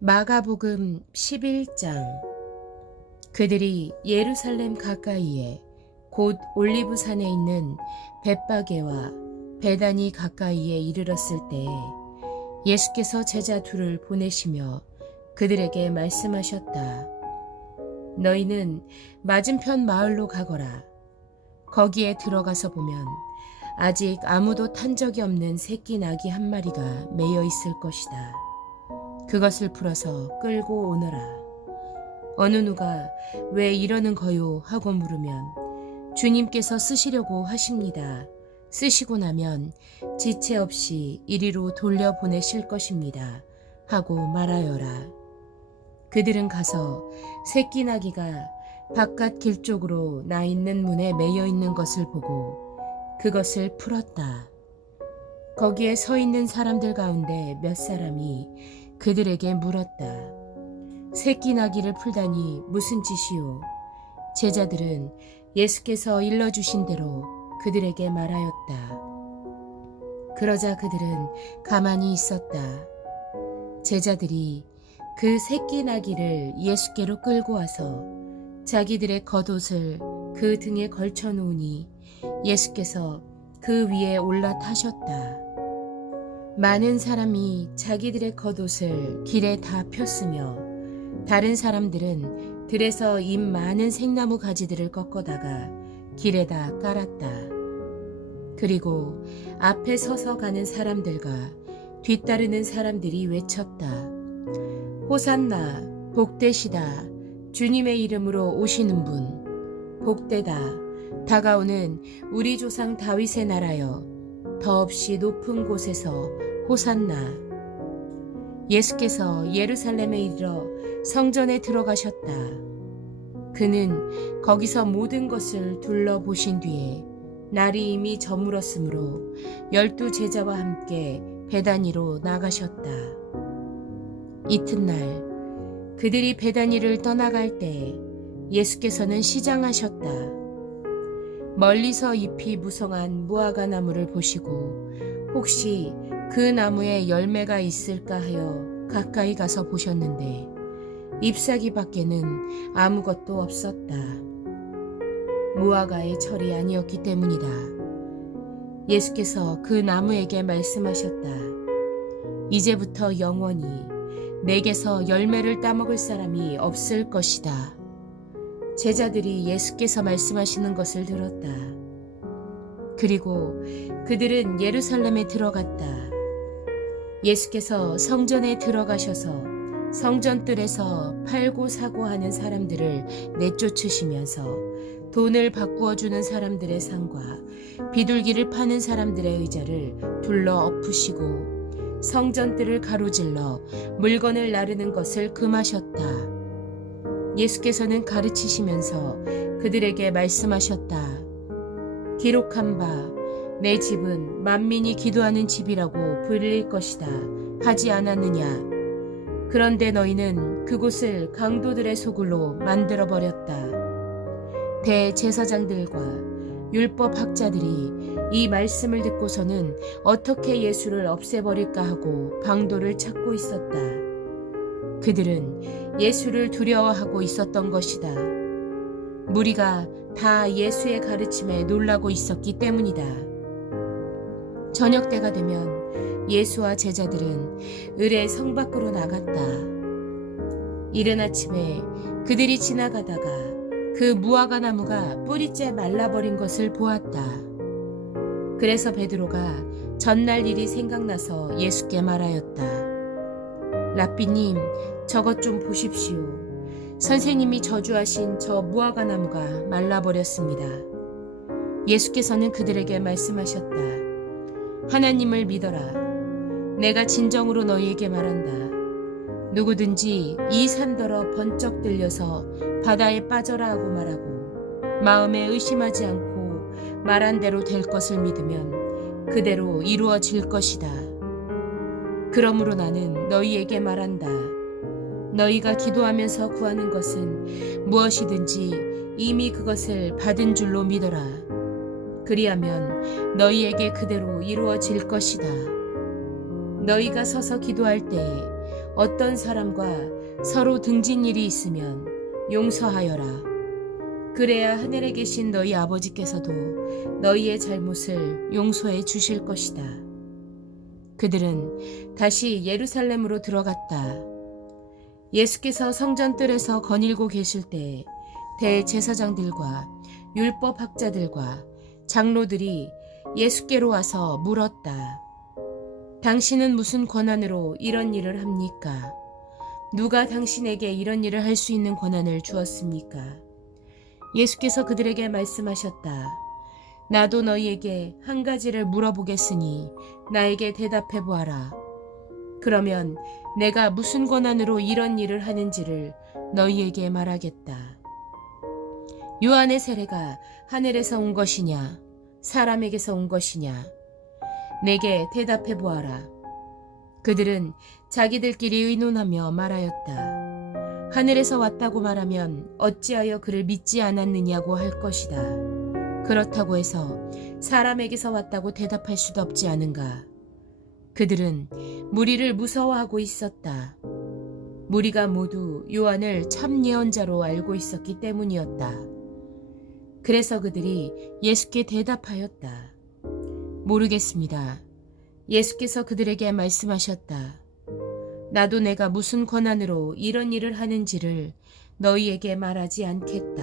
마가복음 11장. 그들이 예루살렘 가까이에 곧 올리브산에 있는 벳바게와 베다니 가까이에 이르렀을 때에 예수께서 제자 둘을 보내시며 그들에게 말씀하셨다. 너희는 맞은편 마을로 가거라. 거기에 들어가서 보면 아직 아무도 탄 적이 없는 새끼 나귀 한 마리가 매여 있을 것이다. 그것을 풀어서 끌고 오너라. 어느 누가 왜 이러는 거요 하고 물으면 주님께서 쓰시려고 하십니다. 쓰시고 나면 지체 없이 이리로 돌려보내실 것입니다. 하고 말하여라. 그들은 가서 새끼 나귀가 바깥 길 쪽으로 나 있는 문에 매여 있는 것을 보고 그것을 풀었다. 거기에 서 있는 사람들 가운데 몇 사람이 그들에게 물었다. 새끼 나귀를 풀다니 무슨 짓이요? 제자들은 예수께서 일러주신 대로 그들에게 말하였다. 그러자 그들은 가만히 있었다. 제자들이 그 새끼 나귀를 예수께로 끌고 와서 자기들의 겉옷을 그 등에 걸쳐 놓으니 예수께서 그 위에 올라타셨다. 많은 사람이 자기들의 겉옷을 길에 다 폈으며 다른 사람들은 들에서 잎 많은 생나무 가지들을 꺾어다가 길에다 깔았다. 그리고 앞에 서서 가는 사람들과 뒤따르는 사람들이 외쳤다. 호산나, 복되시다. 주님의 이름으로 오시는 분. 복되다. 다가오는 우리 조상 다윗의 나라여. 더없이 높은 곳에서 호산나. 예수께서 예루살렘에 이르러 성전에 들어가셨다. 그는 거기서 모든 것을 둘러보신 뒤에 날이 이미 저물었으므로 12 제자와 함께 베다니로 나가셨다. 이튿날 그들이 베다니를 떠나갈 때 예수께서는 시장하셨다. 멀리서 잎이 무성한 무화과 나무를 보시고 혹시 그 나무에 열매가 있을까 하여 가까이 가서 보셨는데 잎사귀 밖에는 아무것도 없었다. 무화과의 철이 아니었기 때문이다. 예수께서 그 나무에게 말씀하셨다. 이제부터 영원히 내게서 열매를 따먹을 사람이 없을 것이다. 제자들이 예수께서 말씀하시는 것을 들었다. 그리고 그들은 예루살렘에 들어갔다. 예수께서 성전에 들어가셔서 성전뜰에서 팔고 사고 하는 사람들을 내쫓으시면서 돈을 바꾸어 주는 사람들의 상과 비둘기를 파는 사람들의 의자를 둘러 엎으시고 성전뜰을 가로질러 물건을 나르는 것을 금하셨다. 예수께서는 가르치시면서 그들에게 말씀하셨다. 기록한 바 내 집은 만민이 기도하는 집이라고 불릴 것이다 하지 않았느냐. 그런데 너희는 그곳을 강도들의 소굴로 만들어버렸다. 대제사장들과 율법학자들이 이 말씀을 듣고서는 어떻게 예수를 없애버릴까 하고 방도를 찾고 있었다. 그들은 예수를 두려워하고 있었던 것이다. 무리가 다 예수의 가르침에 놀라고 있었기 때문이다. 저녁 때가 되면 예수와 제자들은 을의 성 밖으로 나갔다. 이른 아침에 그들이 지나가다가 그 무화과 나무가 뿌리째 말라버린 것을 보았다. 그래서 베드로가 전날 일이 생각나서 예수께 말하였다. 랍비님, 저것 좀 보십시오. 선생님이 저주하신 저 무화과 나무가 말라버렸습니다. 예수께서는 그들에게 말씀하셨다. 하나님을 믿어라. 내가 진정으로 너희에게 말한다. 누구든지 이 산더러 번쩍 들려서 바다에 빠져라 하고 말하고 마음에 의심하지 않고 말한 대로 될 것을 믿으면 그대로 이루어질 것이다. 그러므로 나는 너희에게 말한다. 너희가 기도하면서 구하는 것은 무엇이든지 이미 그것을 받은 줄로 믿어라. 그리하면 너희에게 그대로 이루어질 것이다. 너희가 서서 기도할 때에 어떤 사람과 서로 등진 일이 있으면 용서하여라. 그래야 하늘에 계신 너희 아버지께서도 너희의 잘못을 용서해 주실 것이다. 그들은 다시 예루살렘으로 들어갔다. 예수께서 성전뜰에서 거닐고 계실 때 대제사장들과 율법학자들과 장로들이 예수께로 와서 물었다. 당신은 무슨 권한으로 이런 일을 합니까? 누가 당신에게 이런 일을 할 수 있는 권한을 주었습니까? 예수께서 그들에게 말씀하셨다. 나도 너희에게 한 가지를 물어보겠으니 나에게 대답해 보아라. 그러면 내가 무슨 권한으로 이런 일을 하는지를 너희에게 말하겠다. 요한의 세례가 하늘에서 온 것이냐, 사람에게서 온 것이냐? 내게 대답해 보아라. 그들은 자기들끼리 의논하며 말하였다. 하늘에서 왔다고 말하면 어찌하여 그를 믿지 않았느냐고 할 것이다. 그렇다고 해서 사람에게서 왔다고 대답할 수도 없지 않은가. 그들은 무리를 무서워하고 있었다. 무리가 모두 요한을 참 예언자로 알고 있었기 때문이었다. 그래서 그들이 예수께 대답하였다. 모르겠습니다. 예수께서 그들에게 말씀하셨다. 나도 내가 무슨 권한으로 이런 일을 하는지를 너희에게 말하지 않겠다.